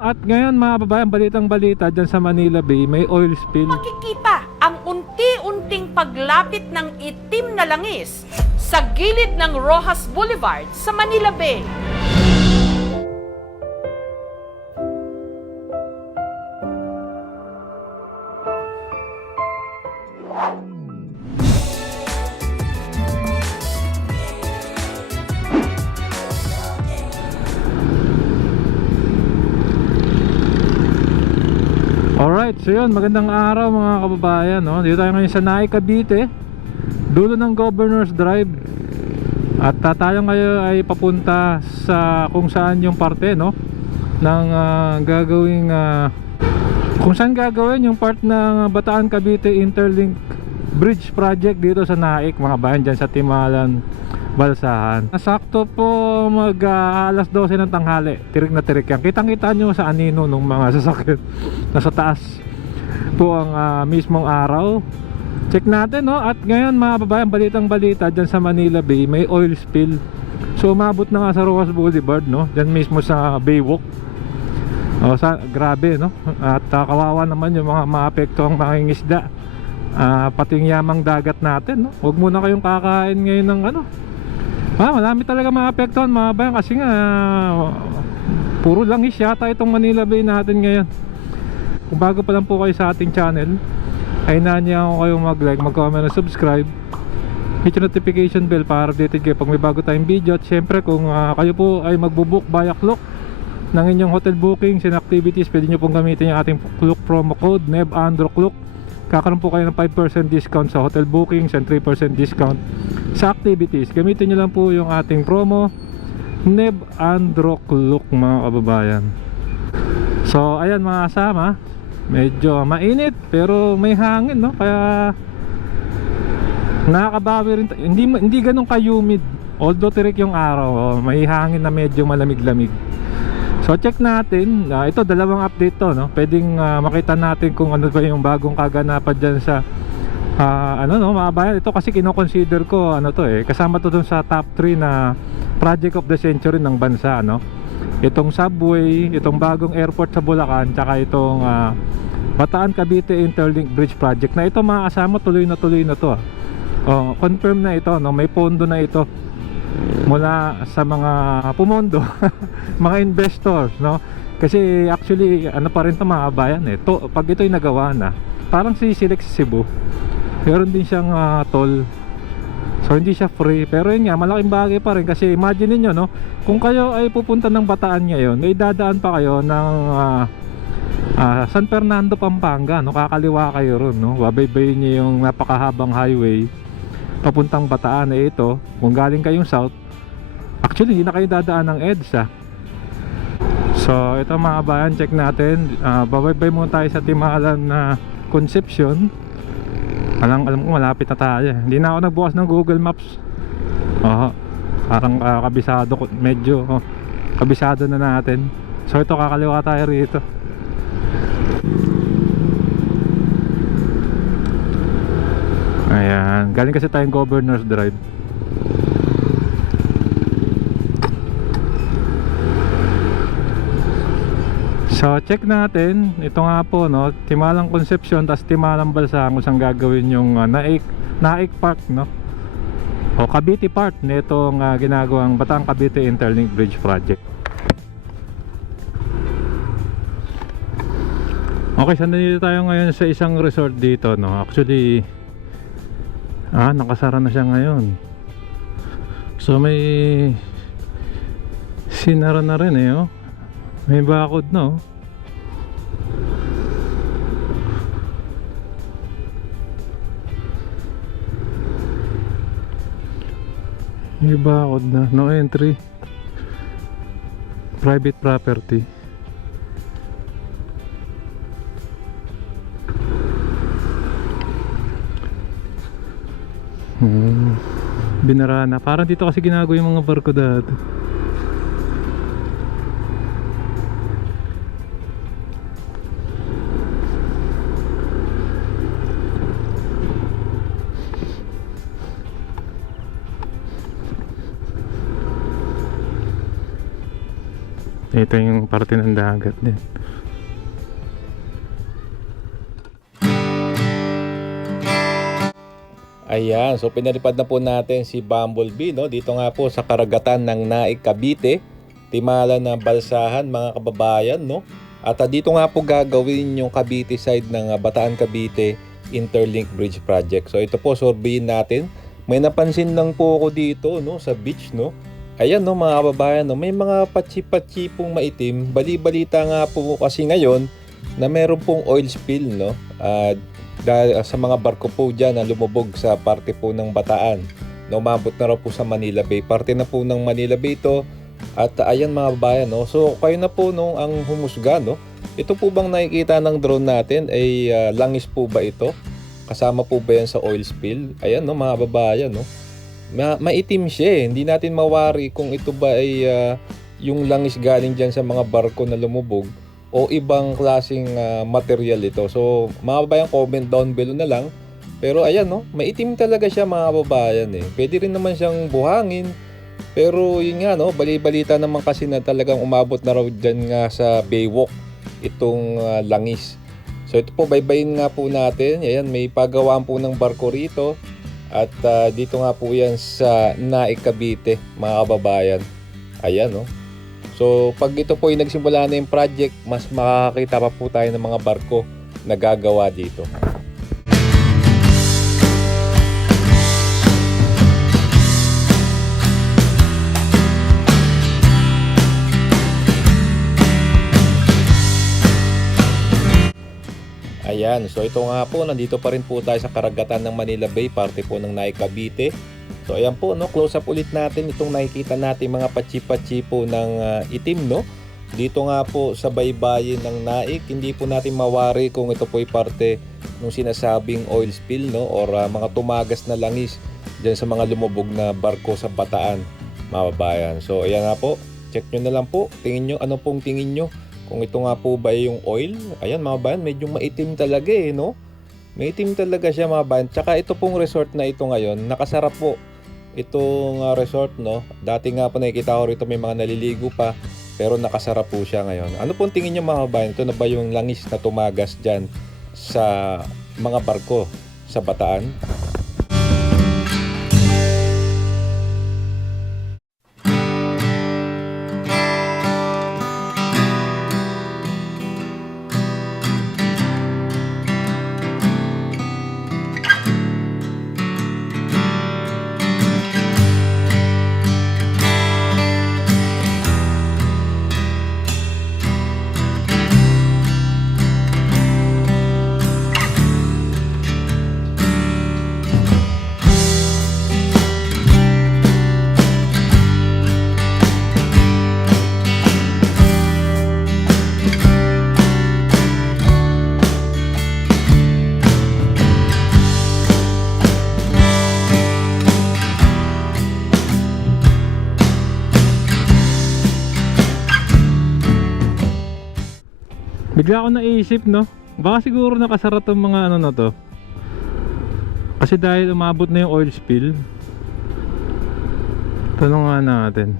At ngayon mga babayan, balitang balita dyan sa Manila Bay, may oil spill. Makikita ang unti-unting paglapit ng itim na langis sa gilid ng Rojas Boulevard sa Manila Bay. So yun, magandang araw mga kababayan. No? Dito tayo ngayon sa Naay, Cavite. Dulo ng Governor's Drive. At uh, tayo ngayon ay papunta sa kung saan yung parte no ng ah, gagawing ah, kung saan gagawin yung part ng Bataan Cavite Interlink Bridge Project dito sa Naik mga bayan dyan sa Timalan Balsahan. Sakto po mag ah, alas 12 ng tanghali. Tirik na tirik yan. Kitang-kita nyo sa anino ng mga sasakyan. Nasa taas po ang ah, mismong araw. Check natin no. At ngayon mga babayan, balitang balita dyan sa Manila Bay, may oil spill. So umabot na nga sa Rojas Boulevard no. Dyan mismo sa Baywalk. O, sa, grabe no. At ah, kawawa naman yung mga maapekto ang mga ingisda. Ah, pati yung yamang dagat natin no. Huwag muna kayong kakain ngayon ng ano. Ah, marami talaga maapektuhan mga bayan kasi nga ah, puro langis yata itong Manila Bay natin ngayon. Kung bago pa lang po kayo sa ating channel, ay nanya ako kayong mag-like, mag-comment at subscribe. Hit yung notification bell para updated kayo pag may bago tayong video. At syempre kung ah, kayo po ay magbubook via Klook ng inyong hotel bookings and activities, pwede nyo pong gamitin yung ating Klook promo code NEBANDROKLOOK. Kakaroon po kayo ng 5% discount sa hotel bookings and 3% discount sa activities. Gamitin nyo lang po yung ating promo NEBANDROKLOOK mga kababayan. So ayan mga kasama, medyo mainit pero may hangin no? Kaya nakakabawi rin hindi hindi ganun ka-humid. Although tirik yung araw oh, may hangin na medyo malamig-lamig. So check natin. Ah, ito dalawang update to no? Pwedeng ah, makita natin kung ano ba yung bagong kaganapan dyan sa ah, ano no? Mga bayan. Ito kasi kino-consider ko ano to eh kasama to dun sa top 3 na project of the century ng bansa no itong subway, itong bagong airport sa Bulacan, tsaka itong ah, Bataan Cavite Interlink Bridge Project na ito makakasama tuloy na tuloy na to. ah. Oh, confirm na ito, no? may pondo na ito mula sa mga pumondo, mga investors, no? Kasi actually ano pa rin 'to mga kabayan eh. To, pag ito'y nagawa na, parang si Silex Cebu. Meron din siyang ah, toll So hindi siya free. Pero yun nga malaking bagay pa rin. Kasi imagine niyo no? Kung kayo ay pupunta ng Bataan ngayon ay dadaan pa kayo ng ah, ah, San Fernando Pampanga no? Kakaliwa kayo ron no? Babaybayin niyo yung napakahabang highway papuntang Bataan. Eh ito kung galing kayong south actually hindi na kayo dadaan ng EDSA. So ito mga bayan check natin. Uh, babaybay muna tayo sa Timalan na Concepcion Alam, alam ko malapit na tayo. eh. Hindi na ako nagbukas ng Google Maps. Oo. Parang ah, kabisado ko medyo oh, kabisado na natin. So ito kakaliwa tayo rito. Ayan, galing kasi tayong Governor's Drive. So check natin, ito nga po no, Timalang Concepcion tas Timalang Balsang kung saan gagawin yung uh, Naik, Naik Park no. O Cavite Park nitong uh, ginagawang Batang Cavite Interlink Bridge Project. Okay, nandito tayo ngayon sa isang resort dito no. Actually ah, nakasara na siya ngayon. So may sinara na rin eh oh. May bakod no. May bakod na. No entry. Private property. Hmm. Binara na. Parang dito kasi ginagawa yung mga barko dati. Ito yung parte ng dagat din. Ayan, so pinalipad na po natin si Bumblebee no? dito nga po sa karagatan ng Naik, Cavite. Timala na balsahan mga kababayan. No? At ah, dito nga po gagawin yung Cavite side ng ah, Bataan Cavite Interlink Bridge Project. So ito po surveyin natin. May napansin lang po ako dito no sa beach no. Ayan no mga kababayan no, may mga patsi-patsi pong maitim. Bali-balita nga po kasi ngayon na meron pong oil spill no. Ah, dahil sa mga barko po dyan na lumubog sa parte po ng Bataan. No, umabot na raw po sa Manila Bay. Parte na po ng Manila Bay ito. At uh, ayan mga bayan, no? So kayo na po no, ang humusga, no? Ito po bang nakikita ng drone natin ay ah, langis po ba ito? Kasama po ba yan sa oil spill? Ayan no mga babayan, no? Ma- maitim siya eh. Hindi natin mawari kung ito ba ay ah, yung langis galing dyan sa mga barko na lumubog o ibang klaseng ah, material ito. So, mga babayan, comment down below na lang. Pero ayan, no, maitim talaga siya mga babayan eh. Pwede rin naman siyang buhangin. Pero yun nga, no, bali-balita naman kasi na talagang umabot na raw dyan nga sa Baywalk itong ah, langis. So ito po, baybayin nga po natin. Ayan, may pagawaan po ng barko rito. At ah, dito nga po yan sa Naik Cavite, mga kababayan. Ayan, no. So, pag ito po ay nagsimula na yung project, mas makakakita pa po tayo ng mga barko na gagawa dito. Ayan, so ito nga po, nandito pa rin po tayo sa karagatan ng Manila Bay, parte po ng Naik Cavite. So ayan po, no, close up ulit natin itong nakikita natin mga patsi-patsi po ng ah, itim, no? Dito nga po sa baybayin ng Naik, hindi po natin mawari kung ito po ay parte ng sinasabing oil spill, no? Or ah, mga tumagas na langis dyan sa mga lumubog na barko sa Bataan, mga babayan. So ayan nga po, check nyo na lang po, tingin nyo, ano pong tingin nyo? Kung ito nga po ba ay yung oil, ayan mga bayan, medyo maitim talaga eh, no? Maitim talaga siya mga bayan. Tsaka ito pong resort na ito ngayon, nakasarap po itong uh, resort no dati nga po nakikita ko rito may mga naliligo pa pero nakasara po siya ngayon ano pong tingin niyo mga kabayan ito na ba yung langis na tumagas dyan sa mga barko sa Bataan Bigla ako naisip, no? Baka siguro nakasara tong mga ano na to. Kasi dahil umabot na yung oil spill. Tanong nga natin.